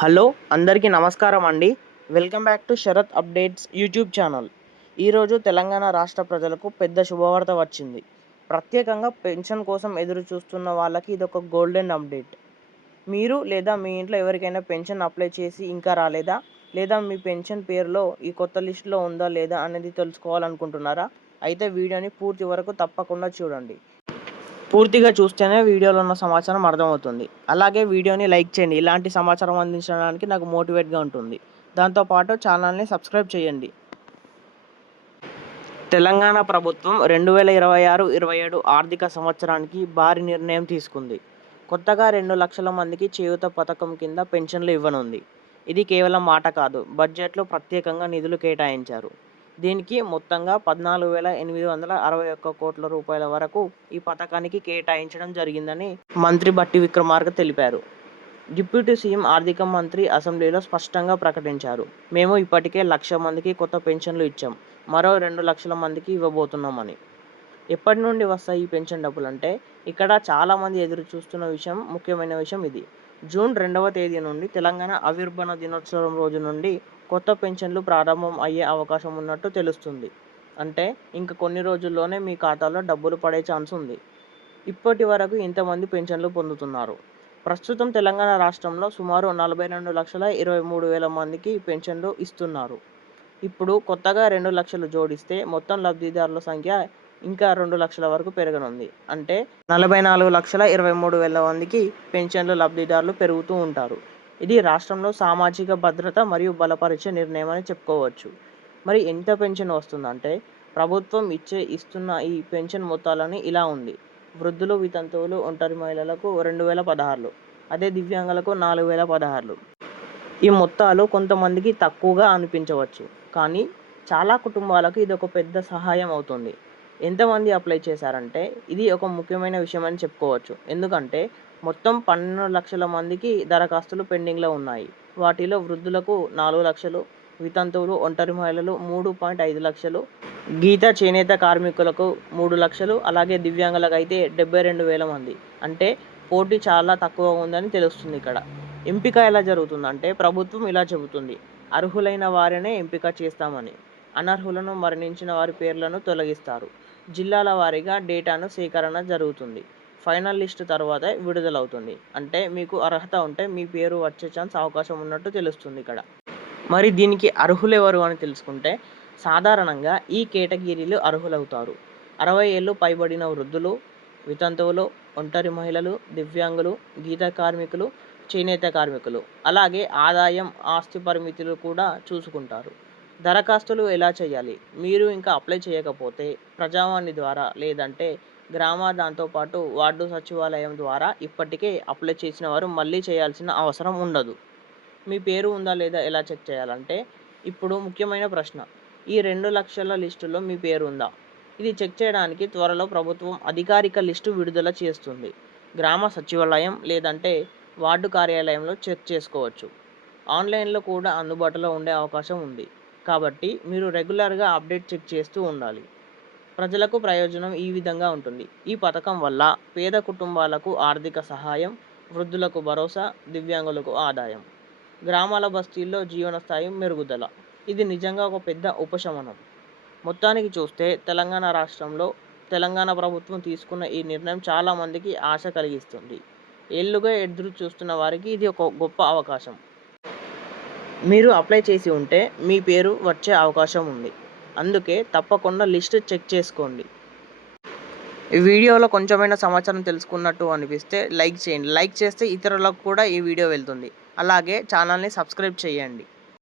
Hello అందరికీ నమస్కారం అండి. Welcome back to Sharath updates YouTube channel. ఈరోజు తెలంగాణ రాష్ట్ర ప్రజలకు పెద్ద శుభవార్త వచ్చింది. ప్రత్యేకంగా పెన్షన్ కోసం ఎదురు చూస్తున్న వాళ్ళకి ఇదొక గోల్డెన్ అప్డేట్. మీరు లేదా మీ ఇంట్లో ఎవరికైనా పెన్షన్ అప్లై చేసి ఇంకా రాలేదా, లేదా మీ పెన్షన్ పేరులో ఈ కొత్త లిస్టులో ఉందా లేదా అనేది తెలుసుకోవాలనుకుంటున్నారా? అయితే వీడియోని పూర్తి వరకు తప్పకుండా చూడండి. పూర్తిగా చూస్తేనే వీడియోలో ఉన్న సమాచారం అర్థమవుతుంది. అలాగే వీడియోని లైక్ చేయండి. ఇలాంటి సమాచారం అందించడానికి నాకు మోటివేట్గా ఉంటుంది. దాంతోపాటు ఛానల్ని సబ్స్క్రైబ్ చేయండి. తెలంగాణ ప్రభుత్వం 2026-27 ఆర్థిక సంవత్సరానికి భారీ నిర్ణయం తీసుకుంది. కొత్తగా 2 లక్షల మందికి చేయూత పథకం కింద పెన్షన్లు ఇవ్వనుంది. ఇది కేవలం మాట కాదు, బడ్జెట్లో ప్రత్యేకంగా నిధులు కేటాయించారు. దీనికి మొత్తంగా 14,861 కోట్ల రూపాయల వరకు ఈ పథకానికి కేటాయించడం జరిగిందని మంత్రి బట్టి విక్రమార్క తెలిపారు. డిప్యూటీ సీఎం ఆర్థిక మంత్రి అసెంబ్లీలో స్పష్టంగా ప్రకటించారు. మేము ఇప్పటికే 1,00,000 మందికి కొత్త పెన్షన్లు ఇచ్చాం, మరో 2 లక్షల మందికి ఇవ్వబోతున్నామని. ఎప్పటి నుండి వస్తాయి ఈ పెన్షన్ డబ్బులంటే ఇక్కడ చాలామంది ఎదురు చూస్తున్న ముఖ్యమైన విషయం ఇది. జూన్ 2వ తేదీ నుండి తెలంగాణ ఆవిర్భావ దినోత్సవం రోజు నుండి కొత్త పెన్షన్లు ప్రారంభం అయ్యే అవకాశం ఉన్నట్టు తెలుస్తుంది. అంటే ఇంక కొన్ని రోజుల్లోనే మీ ఖాతాలో డబ్బులు పడే ఛాన్స్ ఉంది. ఇప్పటి వరకు ఇంతమంది పెన్షన్లు పొందుతున్నారు. ప్రస్తుతం తెలంగాణ రాష్ట్రంలో సుమారు 42,23,000 మందికి పెన్షన్లు ఇస్తున్నారు. ఇప్పుడు కొత్తగా 2 లక్షలు జోడిస్తే మొత్తం లబ్ధిదారుల సంఖ్య ఇంకా 2 లక్షల వరకు పెరగనుంది. అంటే 44,23,000 మందికి పెన్షన్లు లబ్ధిదారులు పెరుగుతూ ఉంటారు. ఇది రాష్ట్రంలో సామాజిక భద్రత మరియు బలపరిచే నిర్ణయం అని చెప్పుకోవచ్చు. మరి ఎంత పెన్షన్ వస్తుందంటే ప్రభుత్వం ఇస్తున్న ఈ పెన్షన్ మొత్తాలని ఇలా ఉంది. వృద్ధులు, వితంతువులు, ఒంటరి మహిళలకు 2,016, అదే దివ్యాంగులకు 4,016. ఈ మొత్తాలు కొంతమందికి తక్కువగా అనిపించవచ్చు, కానీ చాలా కుటుంబాలకు ఇది ఒక పెద్ద సహాయం అవుతుంది. ఎంతమంది అప్లై చేశారంటే ఇది ఒక ముఖ్యమైన విషయం అని చెప్పుకోవచ్చు. ఎందుకంటే మొత్తం 12 లక్షల మందికి దరఖాస్తులు పెండింగ్లో ఉన్నాయి. వాటిలో వృద్ధులకు 4 లక్షలు, వితంతువులు, ఒంటరి మహిళలు 3.5 లక్షలు, గీత చేనేత కార్మికులకు 3 లక్షలు, అలాగే దివ్యాంగులకు అయితే 72,000 మంది. అంటే పోటీ చాలా తక్కువ ఉందని తెలుస్తుంది. ఇక్కడ ఎంపిక ఎలా జరుగుతుందంటే ప్రభుత్వం ఇలా చెబుతుంది: అర్హులైన వారినే ఎంపిక చేస్తామని. అనర్హులను, మరణించిన వారి పేర్లను తొలగిస్తారు. జిల్లాల వారీగా డేటాను సేకరణ జరుగుతుంది. ఫైనల్ లిస్టు తర్వాత విడుదలవుతుంది. అంటే మీకు అర్హత ఉంటే మీ పేరు వచ్చే అవకాశం ఉన్నట్టు తెలుస్తుంది ఇక్కడ. మరి దీనికి అర్హులు ఎవరు అని తెలుసుకుంటే సాధారణంగా ఈ కేటగిరీలు అర్హులవుతారు: 60 ఏళ్ళు పైబడిన వృద్ధులు, వితంతువులు, ఒంటరి మహిళలు, దివ్యాంగులు, గీత కార్మికులు, చేనేత కార్మికులు. అలాగే ఆదాయం, ఆస్తి పరిమితులు కూడా చూసుకుంటారు. దరఖాస్తులు ఎలా చేయాలి? మీరు ఇంకా అప్లై చేయకపోతే ప్రజావాణి ద్వారా లేదంటే దాంతోపాటు వార్డు సచివాలయం ద్వారా ఇప్పటికే అప్లై చేసిన వారు మళ్ళీ చేయాల్సిన అవసరం ఉండదు. మీ పేరు ఉందా లేదా ఎలా చెక్ చేయాలంటే ఇప్పుడు ముఖ్యమైన ప్రశ్న: ఈ 2 లక్షల లిస్టులో మీ పేరు ఉందా? ఇది చెక్ చేయడానికి త్వరలో ప్రభుత్వం అధికారిక లిస్టు విడుదల చేస్తుంది. గ్రామ సచివాలయం లేదంటే వార్డు కార్యాలయంలో చెక్ చేసుకోవచ్చు. ఆన్లైన్లో కూడా అందుబాటులో ఉండే అవకాశం ఉంది. కాబట్టి మీరు రెగ్యులర్గా అప్డేట్ చెక్ చేస్తూ ఉండాలి. ప్రజలకు ప్రయోజనం ఈ విధంగా ఉంటుంది. ఈ పథకం వల్ల పేద కుటుంబాలకు ఆర్థిక సహాయం, వృద్ధులకు భరోసా, దివ్యాంగులకు ఆదాయం, గ్రామాల బస్తీల్లో జీవన స్థాయి మెరుగుదల. ఇది నిజంగా ఒక పెద్ద ఉపశమనం. మొత్తానికి చూస్తే తెలంగాణ రాష్ట్రంలో తెలంగాణ ప్రభుత్వం తీసుకున్న ఈ నిర్ణయం చాలామందికి ఆశ కలిగిస్తుంది. ఏళ్లుగా ఎదురు చూస్తున్న వారికి ఇది ఒక గొప్ప అవకాశం. మీరు అప్లై చేసి ఉంటే మీ పేరు వచ్చే అవకాశం ఉంది. అందుకే తప్పకుండా లిస్ట్ చెక్ చేసుకోండి. ఈ వీడియోలో కొంచెమైనా సమాచారం తెలుసుకున్నట్టు అనిపిస్తే లైక్ చేయండి. లైక్ చేస్తే ఇతరులకు కూడా ఈ వీడియో వెళ్తుంది. అలాగే ఛానల్ని సబ్స్క్రైబ్ చేయండి.